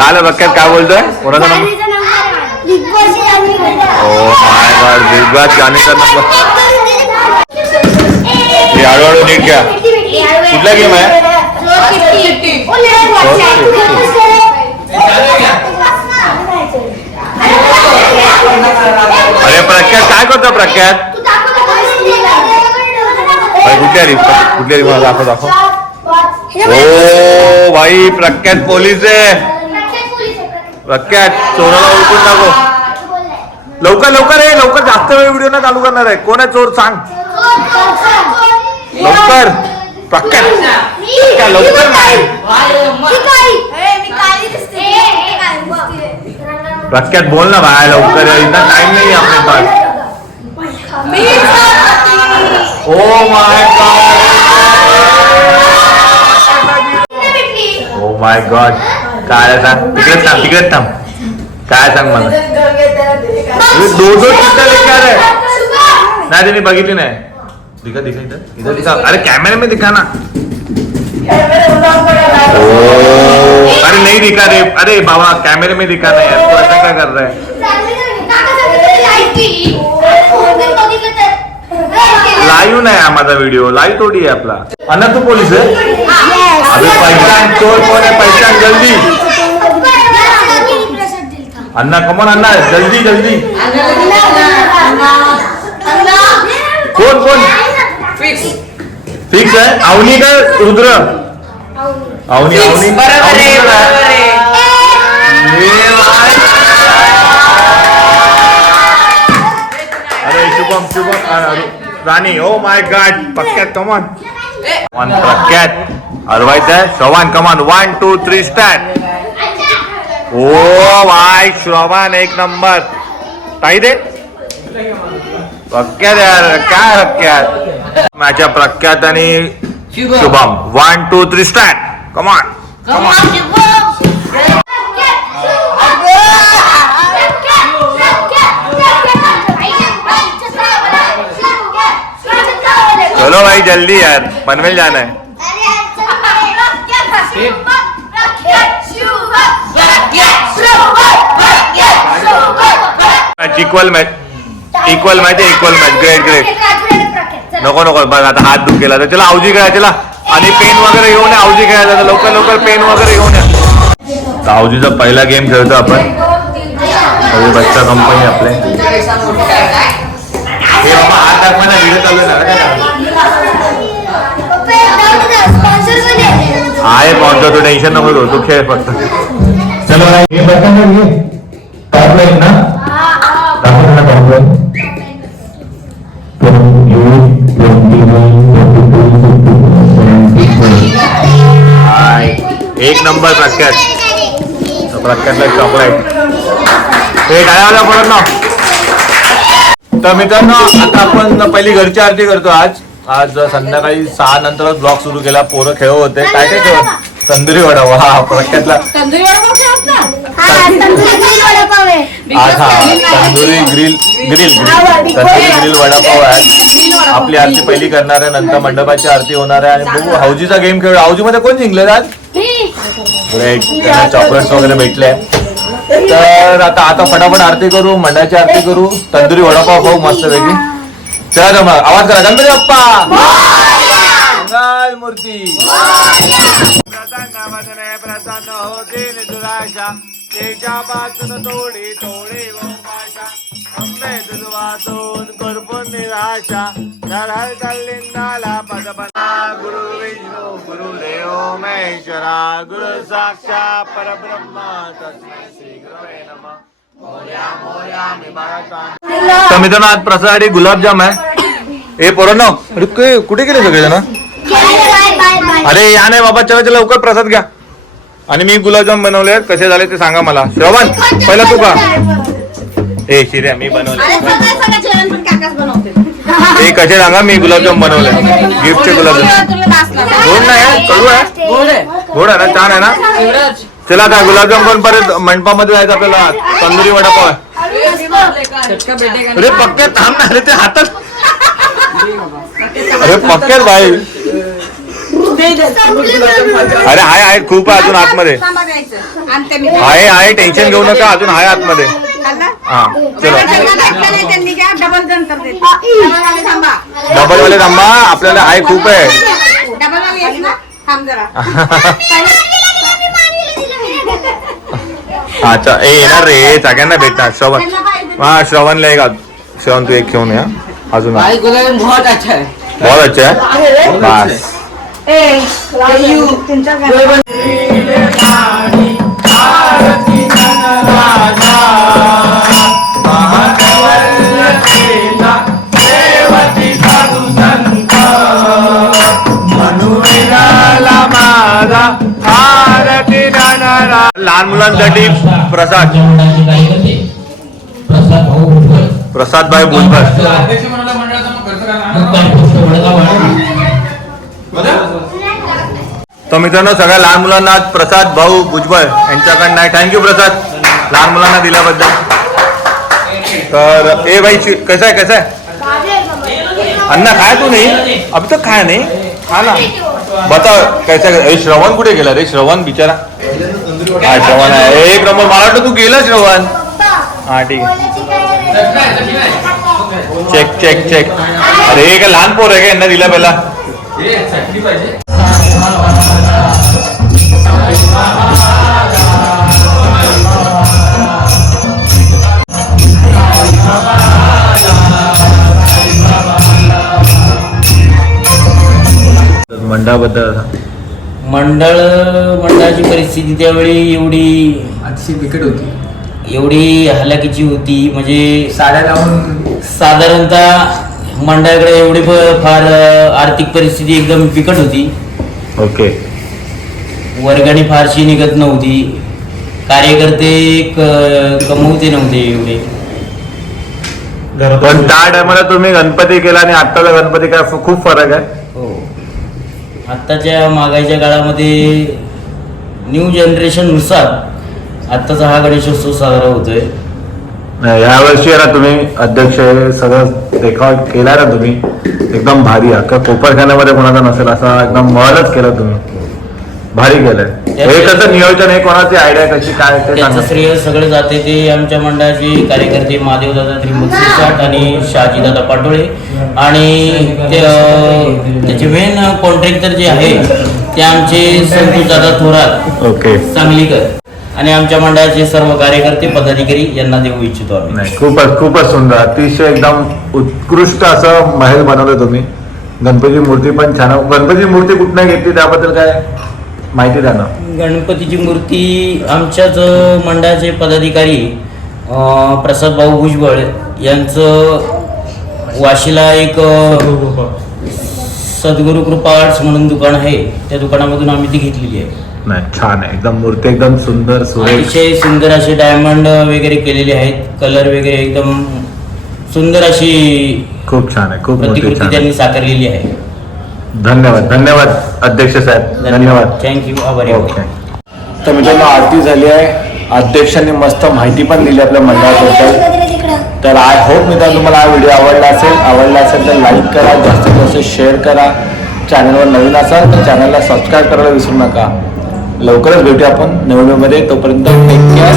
काय बघ्यात काय बोलतोय कोणाचा number Bigg Boss oh my God Bigg Boss गाणीचा number. हे हळूहळू नीट घ्या कुठला गेम आहे अरे प्रख्यात काय करतो प्रख्यात? अरे कुठल्या री कुठल्या री मला दाखव दाखव ओ भाई प्रख्यात पोलीस आहे प्रख्यात चोराला उलटून दाखव लवकर लवकर आहे लवकर जास्त वेळ व्हिडिओ ना चालू करणार आहे. कोण आहे चोर सांग. लवकर. प्रख्यात प्रख्यात, लवकर नाही. प्रख्यात बोल ना भाई लवकर. इतना टाइम नहीं अपने पास. Oh my God. Oh my God. काय आहे सांग तिकडे थांब तिकडे थांब. काय सांग मला? अरे दो दो चित्त लेकर आहे नाही ते मी बघितली नाही. दिखा दिखा इधर इधर दिखा अरे कॅमेरे में दिखा ना. अरे नहीं दिखा रे. अरे बाबा कैमरे में दिखा ना यार. तू ऐसा क्या कर रहा है लाईव्ह नाही हा माझा व्हिडिओ लाईव्ह थोडी आहे आपला. अन्ना तू पोलीस आहे? अबे पहचान चोर कोण आहे. पहचान जल्दी. अन्ना कमोन अन्ना जल्दी जल्दी कोण कोण फिक्स आहे अवनी का रुद्र अवनी अवनी. अरे Shubham Shubham Rani oh my God पक्क्यात कमॉन वन पक्क्यात अरवायचं आहे Shravan come on one two three start oh my Shravan एक नंबर. ताई दे. पक्क्यात यार काय पक्क्यात माझ्या प्रख्यात आणि Shubham. One two three start come on चलो भाई जल्दी यार. पनवेल जाना है. इक्वल मॅच इक्वल मॅच आहे इक्वल मॅच ग्रेट ग्रेट नको नको. बघ आता हात दुखेला तर चला आवजी खेळा चला. आणि पेन वगैरे घेऊन आवजी अवजी खेळायला तर लवकर लवकर पेन वगैरे घेऊन या. तर पहिला गेम खेळतो आपण. बच्चा कंपनी आपले. हे बाबा हात व्हिडिओ चालू आहे ना आहे तू टेन्शन नको तू खेळ फक्त. चलो हे ना. टॉप लाईन ना दाखव ना टॉप लाईन हाय. एक नंबर प्रख्यात. प्रख्यातला चॉकलेट हे काय आलं परत ना तर मित्रांनो आता आपण पहिली घरची आरती करतो आज. आज संध्याकाळी सहा नंतरच ब्लॉग सुरू केला. पोरं खेळ होते. काय काय खेळ तंदुरी वडा. हा प्रख्यातला. तंदुरी हा tandoori grill grill grill tandoori grill vada pav आहे. आपली आरती पहिली करणार आहे नंतर मंडपाची आरती होणार आहे आणि बघू हौजीचा गेम खेळू. हौजी मध्ये कोण जिंकले आज? ग्रेट त्यांना चॉकलेट्स वगैरे भेटले. तर आता आता फटाफट आरती करू मंडळाची आरती करू. तंदुरी वडापाव खाऊ मस्त पैकी. चला तर मग आवाज करा. गणपती बाप्पा! मूर्ती. प्रसन्न प्रसन्न तेच्या पासून थोडी थोडी गोपाशा अंबे वाचून करपून निराशा. धडळ कल्लिंदाला पदपना. गुरु विष्णू गुरु देव महेश्वरा गुरु साक्षात परब्रह्म. तस्मै श्री गुरवे नमः. मोर्या मोर्या मी बाळाचा तर मित्रांनो आज प्रसादासाठी गुलाबजाम आहे. ए पोरांनो अरे कुठे गेले सगळे जण अरे या नाही बाबा चला चला लवकर प्रसाद घ्या. आणि मी गुलाबजाम बनवले आहेत. कसे झाले ते सांगा मला. श्रवण पहिला तू का ए शिर्या मी बनवले. ए कसे सांगा मी गुलाबजाम बनवले. गिफ्टचे गुलाबजाम. गोड नाही कडू आहे. गोड आहे ना? छान आहे ना? चला आता गुलाबजाम कोण परत मंडपामध्ये जायचं आपल्याला. तंदुरी वडापाव आहे. अरे पक्के थांब ना अरे ते हातात. अरे पक्क्यात भाई अरे आहे आहे खूप आहे अजून आतमध्ये. आहे आहे टेन्शन घेऊ नका अजून आहे आतमध्ये? हा चलो. डबल वाले थांबा. डबल वाले थांबा आपल्याला आहे खूप आहे. अच्छा ए येणार रे सगळ्यांना भेटणार श्रवण. हा श्रवणला एक श्रवण तू एक घेऊन या अजून बहुत अच्छा है बहुत अच्छा आहे? बस. लहान मुलांसाठी प्रसाद. प्रसाद भाऊ भुजबळ. प्रसाद भाई भुजबळ अध्यक्ष मंडळ मंडळाचा मग खर्च करणार मुक्काम पोस्ट वडगाव तर मित्रांनो सगळ्या लहान मुलांना आज प्रसाद भाऊ भुजबळ यांच्याकडनं आहे. Thank you Prasad. लहान मुलांना दिल्याबद्दल. तर ए भाई कसं आहे कसं आहे? अण्णा खाय तू नाही? अब तक काय नाही. खा ना. बता कैसा ए श्रवण कुठे गेला रे? श्रवण बिचारा. हा श्रवण आहे. एक नंबर मला वाटतं तू गेला श्रवण. हा ठीक आहे. Check check check. अरे हे काय लहान पोर आहे का? यांना दिला पहिला. मंडळाबद्दल मंडळ मंडळाची परिस्थिती त्यावेळी एवढी अतिशय बिकट होती. एवढी हलाखीची होती म्हणजे साड्या लावून साधारणतः मंडळाकडे एवढी फ- फार अ, आर्थिक परिस्थिती एकदम बिकट होती. ओके. वर्गणी फारशी निघत नव्हती. कार्यकर्ते क- कमवते नव्हते एवढे. पण त्या टायमाला तुम्ही गणपती केला आणि आत्ताचा गणपती काय फ- खूप फरक आहे. हो. आत्ताच्या मागाईच्या काळामध्ये न्यू जनरेशननुसार आत्ताचा हा गणेशोत्सव साजरा होतोय. नाही, यावर्षी ना तुम्ही अध्यक्ष हे सगळं देखाव केला ना तुम्ही. एकदम भारी आहे. का कोपरखान्यामध्ये कोणाचा नसेल असा एकदम महलच केलं तुम्ही. भारी केलंय. हे कसं नियोजन हे कोणाची आयडिया कशी काय ते त्याचं सांगा. श्रेय सगळं जाते ते आमच्या मंडळाचे कार्यकर्ते महादेवदादा त्रिमूर्ती साठ आणि शहाजीदादा पाटोळे. आणि ते, अं, त्याचे मेन कॉन्ट्रॅक्टर जे आहे ते आमचे संतोषदादा थोरात. ओके सांगलीकर. आणि आमच्या मंडळाचे सर्व कार्यकर्ते पदाधिकारी यांना देऊ इच्छितो आम्ही. नाही खूपच खूपच सुंदर अतिशय एकदम उत्कृष्ट असं महल बनवलं तुम्ही. गणपती मूर्ती पण छान. गणपती मूर्ती कुठनं घेतली? त्याबद्दल काय माहिती द्या ना. गणपतीची मूर्ती आमच्याच मंडळाचे पदाधिकारी अं, प्रसाद भाऊ भुजबळ यांचं वाशीला एक अं, सद्गुरू कृपा आर्ट्स म्हणून दुकान आहे. त्या दुकानामधून आम्ही ती घेतलेली आहे. नाही छान आहे. एकदम मूर्ती एकदम सुंदर सुरेख. अतिशय सुंदर असे डायमंड वगैरे केलेले आहेत. कलर वगैरे एकदम सुंदर अशी खूप छान आहे खूप मूर्ती प्रतिकृती छान आहे. त्यांनी साकारलेली आहे. धन्यवाद धन्यवाद अध्यक्ष साहेब. धन्यवाद. थँक्यू आभारी आहे. ओके तर मित्रांनो आरती झाली आहे. अध्यक्षांनी मस्त माहिती पण दिली आपल्या मंडळाबद्दल. तर आय होप मित्रांनो तुम्हाला हा व्हिडिओ आवडला असेल. आवडला असेल तर लाईक करा. जास्तीत जास्त शेअर करा. चॅनलवर नवीन असाल तर चॅनलला सबस्क्राईब करायला विसरू नका. लवकरच भेटूया आपण. नवीन तोपर्यंत टेक केअर